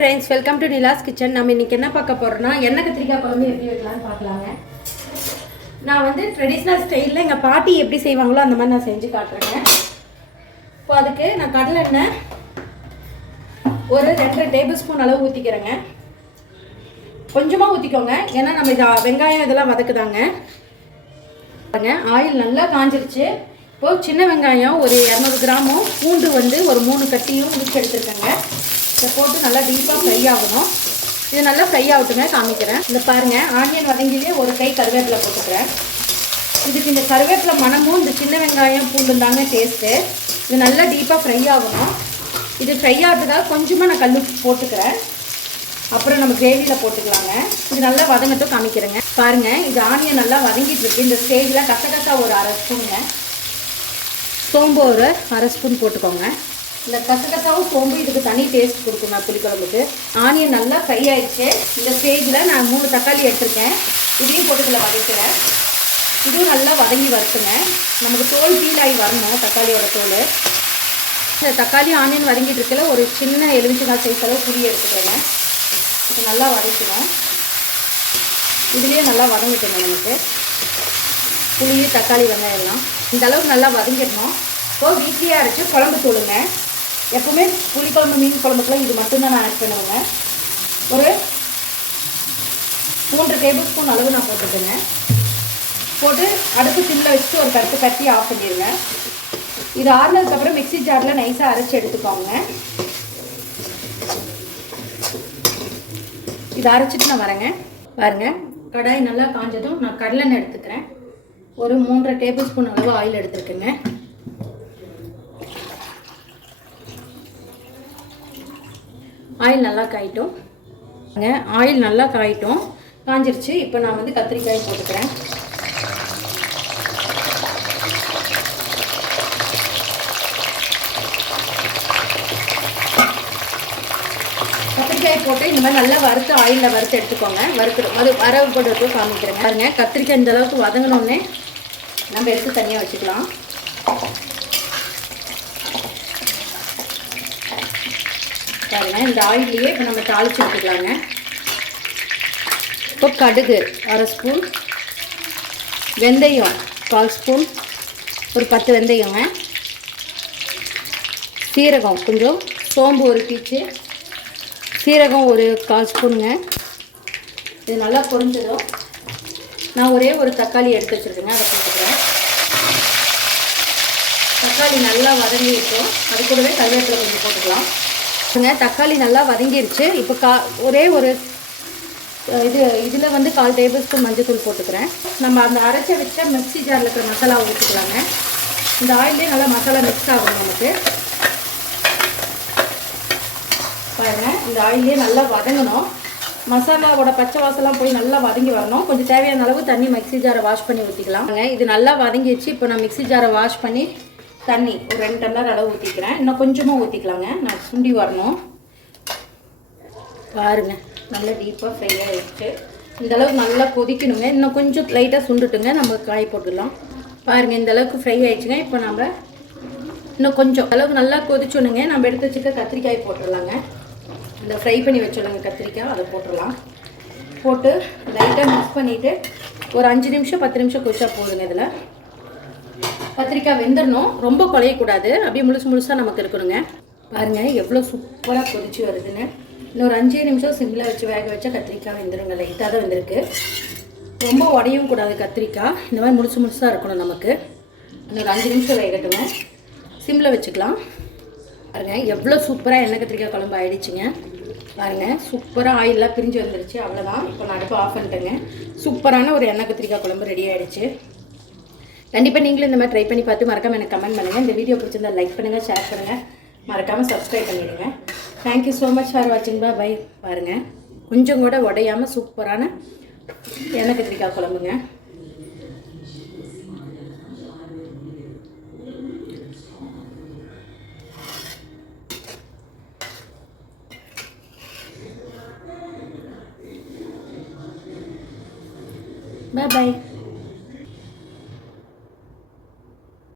Friends welcome to नीलास kitchen நம்ம இன்னைக்கு என்ன பார்க்க போறோம்னா எண்ணெய் கத்திரிக்காய் குழம்பு எப்படி வைக்கலாம்னு பார்க்கலாங்க. நான் வந்து ட்ரெடிஷனல் ஸ்டைல்ல எங்க பாட்டி எப்படி செய்வாங்களோ அந்த மாதிரி நான் செஞ்சு காட்டுறேங்க. இப்போ அதுக்கு நான் கடலை எண்ணெய் ஒரு 2 டேபிள் ஸ்பூன் அளவு ஊத்திக்கிறேங்க. கொஞ்சமா ஊத்திக்கோங்க ஏன்னா நம்ம இத வெங்காயம் இதெல்லாம் வதக்குதாங்க. பாருங்க ஆயில் நல்லா காஞ்சிருச்சு. இப்போ சின்ன வெங்காயம் ஒரு 200 கிராமும் பூண்டு வந்து ஒரு 3 கட்டியும் உரிச்சு எடுத்துக்கங்க. இதை போட்டு நல்லா டீப்பாக ஃப்ரை ஆகணும். இது நல்லா ஃப்ரை ஆகட்டுங்க காமிக்கிறேன். இந்த பாருங்கள் ஆனியன் வதங்கிலே ஒரு கை கருவேப்பிலை போட்டுக்கிறேன். இதுக்கு இந்த கருவேப்பிலை மணமும் இந்த சின்ன வெங்காயம் பூண்டு தாங்க டேஸ்ட்டு. இது நல்லா டீப்பாக ஃப்ரை ஆகணும். இது ஃப்ரை ஆகிறதுக்காக கொஞ்சமாக நான் கல் போட்டுக்கிறேன். அப்புறம் நம்ம கிரேவியில் போட்டுக்கலாங்க. இது நல்லா வதங்கட்டும் காமிக்கிறேங்க. பாருங்கள் இது ஆனியன் நல்லா வதங்கிட்டு இருக்கு. இந்த ஸ்டேஜில் கசகசா ஒரு 1/2 ஸ்பூனுங்க, சோம்பு ஒரு 1/2 ஸ்பூன் போட்டுக்கோங்க. இந்த கசகசாவும் சோம்பு இதுக்கு தனி டேஸ்ட் கொடுக்குங்க புளிக்குழம்புக்கு. ஆனியன் நல்லா ஃப்ரை ஆயிடுச்சு. இந்த ஸ்டேஜில் நான் 3 தக்காளி எடுத்திருக்கேன். இதையும் போட்டுக்கல வதக்கிறேன். இதுவும் நல்லா வதங்கி வறுத்துங்க. நமக்கு தோல் பீல் ஆகி வரணும் தக்காளியோட தோல். இந்த தக்காளி ஆனியன் வதங்கிட்டு இருக்கல ஒரு சின்ன எலுமிச்சங்காய் சைஸ் அளவு புளி எடுத்துக்கிறேங்க. இது நல்லா வதக்கணும். இதுலேயே நல்லா வதங்கிட்டுங்க நமக்கு புளி தக்காளி வெங்காயம் எல்லாம் இந்த அளவுக்கு நல்லா வதங்கிடணும். இப்போ வீட்லேயே அரைச்சி குழம்பு தூளுங்க. எப்பவுமே புளிக்குழம்பு மீன் குழம்புக்குலாம் இது மட்டும்தான் நான் ஆட் பண்ணுவேங்க. ஒரு 3 டேபிள் ஸ்பூன் அளவு நான் போட்டுக்கேங்க. போட்டு அடுப்பு சிம்மில் வச்சுட்டு ஒரு கருத்து கட்டி ஆஃப் பண்ணிடுங்க. இது ஆறுனதுக்கப்புறம் மிக்ஸி ஜாரில் நைஸாக அரைச்சி எடுத்துக்கோங்க. இதை அரைச்சிட்டு நான் வரேங்க. பாருங்கள் கடாய் நல்லா காஞ்சதும் நான் கடலெண்ணெய் எடுத்துக்கிறேன். ஒரு 3.5 டேபிள் ஸ்பூன் அளவு ஆயில் எடுத்துருக்கேங்க. ஆயில் நல்லா காயிட்டும். ஆயில் நல்லா காயிட்டும் காஞ்சிருச்சு. இப்போ நான் வந்து கத்திரிக்காய் போட்டுக்கிறேன். கத்திரிக்காய் போட்டு இந்த மாதிரி நல்லா வறுத்து ஆயிலில் வறுத்து எடுத்துக்கோங்க. வறுக்கணும் அது வரவு போட்டு காமிக்கிறேங்க. பாருங்க கத்திரிக்காய் இந்த அளவுக்கு வதங்கணுன்னே நம்ம எடுத்து தனியாக வச்சுக்கலாம். பாருங்க இந்த ஆயிலையே இப்போ நம்ம தாளிச்சு விட்டுக்கலாங்க. இப்போ கடுகு 1/2 ஸ்பூன், வெந்தயம் 1/4 ஸ்பூன், ஒரு 10 வெந்தயங்க, சீரகம் கொஞ்சம், சோம்பு ஒரு பீச்சு, சீரகம் ஒரு 1/4 ஸ்பூனுங்க. இது நல்லா பொரிஞ்சதும் நான் ஒரே ஒரு தக்காளி எடுத்து வச்சுருக்கேங்க. அதை போட்டுக்கிறேன். தக்காளி நல்லா வதங்கிட்டோம். அது கூடவே கருவேப்பிலை கொஞ்சம் போட்டுக்கலாம். தக்காளி நல்லா வதங்கிருச்சு. இப்போ ஒரே ஒரு இதில் வந்து 1/4 டேபிள் ஸ்பூன் மஞ்சள் போட்டுக்கிறேன். நம்ம அந்த அரைச்ச வச்ச மிக்ஸி ஜாரில் இருக்கிற மசாலா ஊற்றிக்கலாங்க. இந்த ஆயிலே நல்லா மசாலா மிக்ஸ் ஆகும் நமக்கு. பாருங்கள் இந்த ஆயிலே நல்லா வதங்கணும். மசாலாவோட பச்சை வாசலாம் போய் நல்லா வதங்கி வரணும். கொஞ்சம் தேவையான அளவு தண்ணி மிக்ஸி ஜாரை வாஷ் பண்ணி ஊற்றிக்கலாம். இது நல்லா வதங்கிடுச்சு. இப்போ நான் மிக்ஸி ஜாரை வாஷ் பண்ணி தண்ணி ஒரு 2 டம்ளர் அளவு ஊற்றிக்கிறேன். இன்னும் கொஞ்சமாக ஊற்றிக்கலாங்க. நான் சுண்டி வரணும். பாருங்க நல்லா டீப்பாக ஃப்ரை ஆகிடுச்சு. இந்தளவுக்கு நல்லா கொதிக்கணுங்க. இன்னும் கொஞ்சம் லைட்டாக சுண்டுட்டுங்க நம்ம காய் போட்டுடலாம். பாருங்கள் இந்த அளவுக்கு ஃப்ரை ஆகிடுச்சுங்க. இப்போ நம்ம இன்னும் கொஞ்சம் அளவுக்கு நல்லா கொதிச்சோனுங்க. நம்ம எடுத்து வச்சுக்க கத்திரிக்காய் போட்டுடலாங்க. இந்த ஃப்ரை பண்ணி வச்சோனுங்க கத்திரிக்காய் அதை போட்டுடலாம். போட்டு லைட்டாக மிக்ஸ் பண்ணிவிட்டு ஒரு 5 நிமிஷம் 10 நிமிஷம் கொதிச்சா போதுங்க. இதில் கத்திரிக்காய் வெந்துடணும். ரொம்ப குழையக்கூடாது. அப்படியே முழுசாக நமக்கு இருக்கணுங்க. பாருங்கள் எவ்வளோ சூப்பராக கொதிச்சு வருதுன்னு. இன்னொரு 5 நிமிஷம் சிம்மில் வச்சு வேக வச்சா கத்திரிக்காய் வெந்துடுங்க. லைட்டாக தான் வெந்திருக்கு. ரொம்ப உடையும் கூடாது கத்திரிக்காய். இந்த மாதிரி முழுசாக இருக்கணும் நமக்கு. இன்னொரு 5 நிமிஷம் வேகட்டுங்க. சிம்மில் வச்சுக்கலாம். பாருங்கள் எவ்வளோ சூப்பராக எண்ணெய் கத்திரிக்காய் குழம்பு ஆகிடுச்சிங்க. பாருங்கள் சூப்பராக ஆயிலெலாம் பிரிஞ்சு வந்துருச்சு. அவ்வளோதான். இப்போ நான் அடுப்பு ஆஃப் பண்ணிட்டேங்க. சூப்பரான ஒரு எண்ணெய் கத்திரிக்காய் குழம்பு ரெடி ஆகிடுச்சு. கண்டிப்பாக நீங்களும் இந்த மாதிரி ட்ரை பண்ணி பார்த்து மறக்காமல் எனக்கு கமெண்ட் பண்ணுங்கள். இந்த வீடியோ பிடிச்சிருந்தால் லைக் பண்ணுங்கள், ஷேர் பண்ணுங்கள், மறக்காமல் சப்ஸ்கிரைப் பண்ணிவிடுங்க. தேங்க்யூ ஸோ மச் ஃபார் வாட்சிங். பை. பாருங்கள் கொஞ்சம் கூட உடையாமல் சூப்பரான எண்ணெய் கத்திரிக்காய் குழம்புங்க. Bye.